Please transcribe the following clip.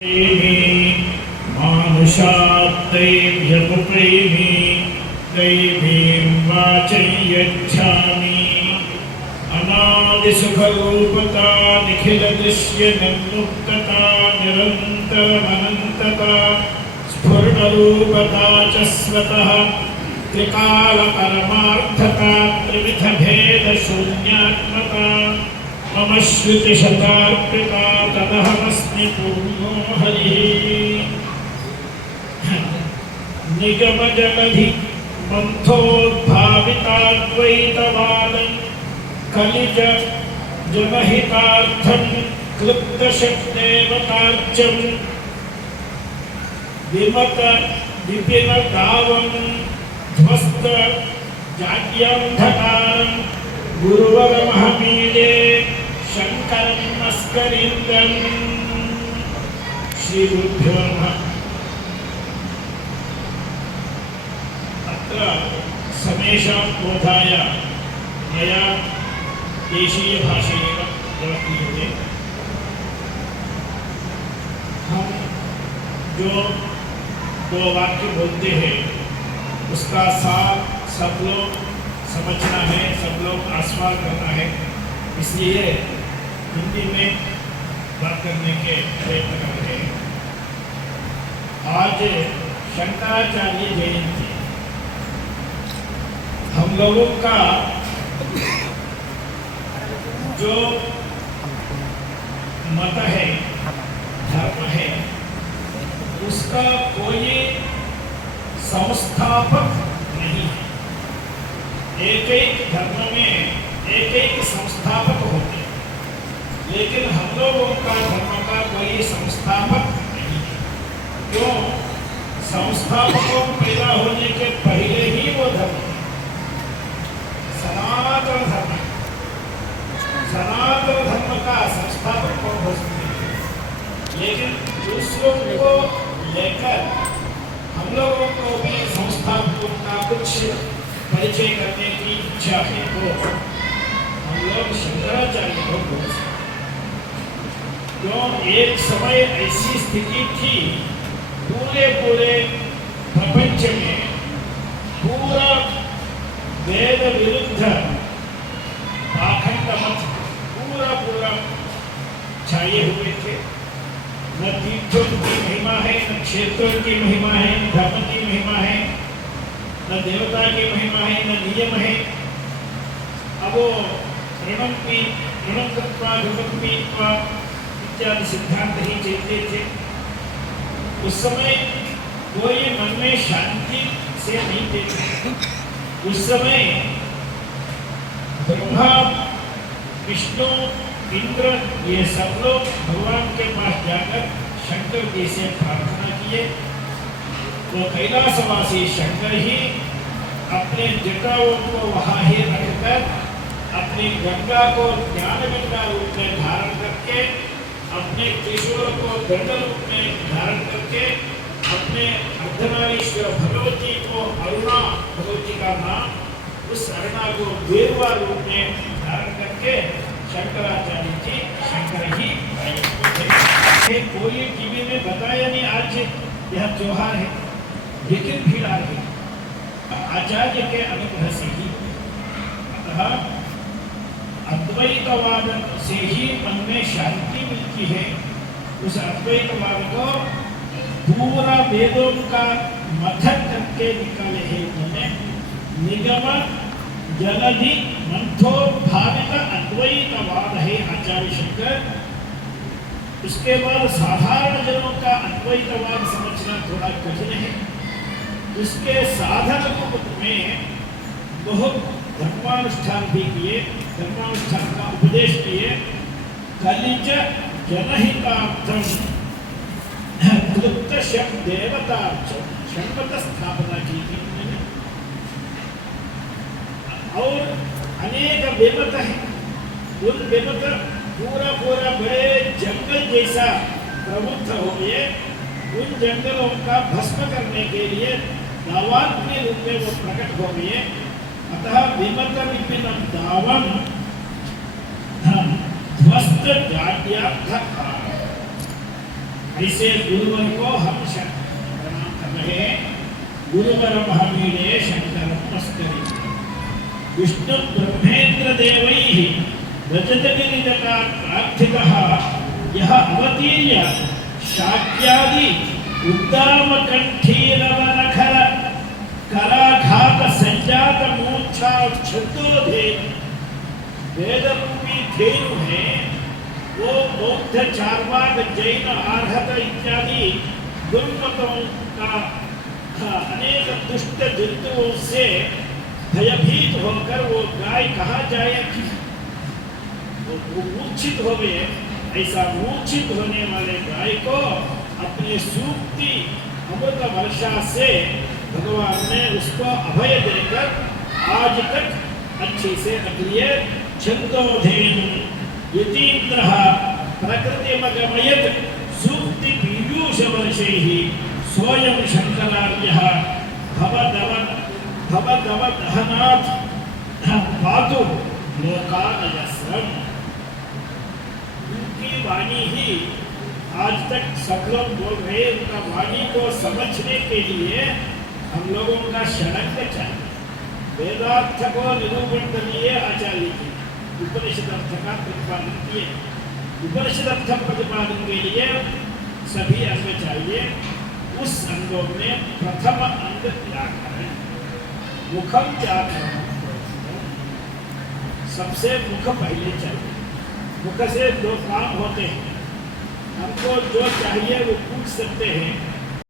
मानुषात्तैर्यमुप्रेमि दैवीं वाचय्यच्छामि अनादिसुखरूपता निखिलदृश्यनिर्मुक्तता निरन्तरमनन्तता स्फुरणरूपता च स्वतः त्रिकालपरमार्थता त्रिविधभेदशून्यात्मता मम श्रुतिशतार्पिता तदहमस्मि पूर्णो हरिः निगमजलधि मंथोद्भाविताद्वैतवादं कलिज जनहितार्थं क्लुप्तशब्देवतार्चं विमत विपिन दावं ध्वस्त जाड्यंधकारं गुरुवरमहमीडे शंकरं मस्करिन्दं श्री गुरुभ्यो नमः। अत्र समेषां बोधाय मया देशीय भाषेन प्रवर्तीयते। हम जो दो वाक्य बोलते हैं उसका सार सब लोग समझना है, सब लोग आस्वाद करना है, इसलिए हिंदी में बात करने के प्रयत्न कर रहे हैं। आज शंकराचार्य जयंती। हम लोगों का जो मत है, धर्म है, उसका कोई संस्थापक नहीं है। एक एक धर्म में एक एक संस्थापक होते हैं, लेकिन हम लोगों का धर्म का कोई संस्थापक नहीं है। क्यों? संस्थापकों पैदा होने के पहले ही वो धर्म है, सनातन धर्म। सनातन धर्म का संस्थापक कौन हो सकते हैं? लेकिन दूसरों को लेकर हम लोगों को भी संस्थापकों का कुछ परिचय करने की इच्छा है तो हम लोग शंकराचार्य को बोल सकते। क्यों? एक समय ऐसी स्थिति थी, पूरे प्रपंच में पूरा वेद विरुद्ध पाखंड मत पूरा छाए हुए थे। न तीर्थों की महिमा है, न क्षेत्रों की महिमा है, न धर्म की महिमा है, न देवता की महिमा है, न नियम है। अब वो ऋणकृत्वा इत्यादि सिद्धांत ही चलते थे। उस समय कोई मन में शांति से नहीं थे। उस समय ब्रह्मा, विष्णु, इंद्र ये सब लोग भगवान के पास जाकर शंकर जी से प्रार्थना किए। तो कैलाशवासी शंकर ही अपने जटाओं को वहाँ ही रखकर अपनी गंगा को ज्ञान गंगा रूप में धारण करके, अपने किशोर को दंड रूप में धारण करके, अपने अर्धनारीश्वर भगवती को अरुणा, भगवती का नाम, उस अरुणा को देवा रूप में धारण करके शंकराचार्य जी शंकर ही आए थे। कोई टीवी में बताया नहीं आज यह त्योहार है, लेकिन भीड़ आ रही आचार्य के अनुग्रह से ही। अतः अद्वैतवाद से ही मन में शांति मिलती है। उस अद्वैतवाद को पूरा वेदों का मथन करके निकाले हैं उन्होंने। निगम जलधि मंथोद्भावित अद्वैतवाद है आचार्य शंकर। उसके बाद साधारण जनों का अद्वैतवाद समझना थोड़ा कठिन है। उसके साधन रूप में बहुत धर्मानुष्ठान भी किए, धर्मानुष्ठान का उपदेश किए। कलिज जनहितार्थम क्लुप्त शब्देवतार्चं शंकत स्थापना की थी उन्होंने। और अनेक बेमत है, उन बेमत पूरा बड़े जंगल जैसा प्रबुद्ध हो गए। उन जंगलों का भस्म करने के लिए दावात्म्य रूप में वो प्रकट हो गए। अतः विमत विपिन दावम ध्वस्त जाड्यार्थकार ऐसे गुरुवर को हम प्रणाम कर रहे हैं। गुरुवर महावीरे शंकर नमस्करि। विष्णु ब्रह्मेन्द्र देवैः रजतगिरिजटात् प्रार्थितः यः अवतीर्य शाक्यादि उद्दामकण्ठीरवनखर कराघात संजात मूर्छा छन्दोधेनु वेद रूपी धेनु है। वो बौद्ध चार्वाक जैन आर्हत इत्यादि दुर्मतों का अनेक दुष्ट जंतुओं से भयभीत होकर वो गाय कहाँ जाएगी, वो मूर्छित हो गए। ऐसा मूर्छित होने वाले गाय को अपने सूक्ति अमृत वर्षा से भगवान ने उसको अभय देकर आज तक अच्छे से रख लिए। छन्दोधेनु यतीन्द्रः प्रकृतिमगमयत् सूक्ति पीयूष वर्षैः सोऽयं शङ्करार्यः भवदवदहनात् पातु लोकानयस्रम्। उनकी वाणी ही आज तक सब लोग बोल रहे हैं। उनका वाणी को समझने के लिए हम लोगों का शरण चाहिए। वेदार्थ को निरूपण के लिए आचार्य जी उपनिषद अर्थ का प्रतिपादन किए। उपनिषद अर्थ प्रतिपादन के लिए सभी अंग चाहिए। उस अंगों में प्रथम अंग व्याकरण है। मुखम व्याकरण, सबसे मुख पहले चाहिए। मुख से दो काम होते हैं। हमको जो चाहिए वो पूछ सकते हैं,